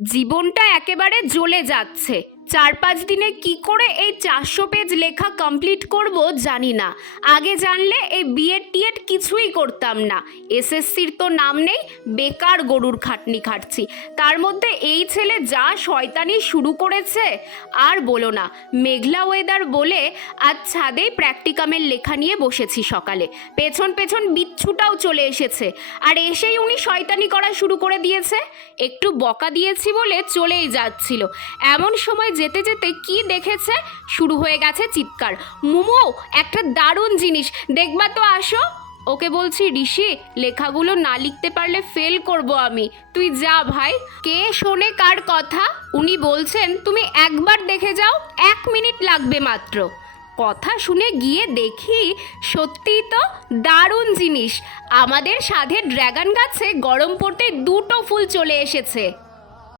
জীবনটা একেবারে জ্বলে যাচ্ছে। চার পাঁচ দিনে কি করে এই চারশো পেজ লেখা কমপ্লিট করব জানি না। আগে জানলে এই বিএড টিএড কিছুই করতাম না। এসএসসির তো নাম নেই, বেকার গরুর খাটনি খাটছি। তার মধ্যে এই ছেলে যা শয়তানি শুরু করেছে, আর বলো না, মেঘলা ওয়েদার বলে আজ ছাদেই প্র্যাকটিকামের লেখা নিয়ে বসেছি সকালে। পেছন পেছন বিচ্ছুটাও চলে এসেছে। আর এসেই উনি শয়তানি করা শুরু করে দিয়েছে। একটু বকা দিয়েছি বলে চলেই যাচ্ছিল। এমন সময় যেতে যেতে কি দেখেছে? শুরু হয়ে গেছে চিৎকার। মুমো, একটা দারুণ জিনিস। দেখবা তো, আসো। ওকে বলছি, ঋষি, লেখাগুলো না লিখতে পারলে ফেল করব আমি। তুই যা ভাই। কে শোনে কার কথা? উনি বলছেন, তুমি একবার দেখে যাও, এক মিনিট লাগবে মাত্র। কথা শুনে গিয়ে দেখি, সত্যিই তো দারুণ জিনিস। আমাদের সাধে ড্র্যাগন গাছে গরম পড়তে দুটো ফুল চলে এসেছে।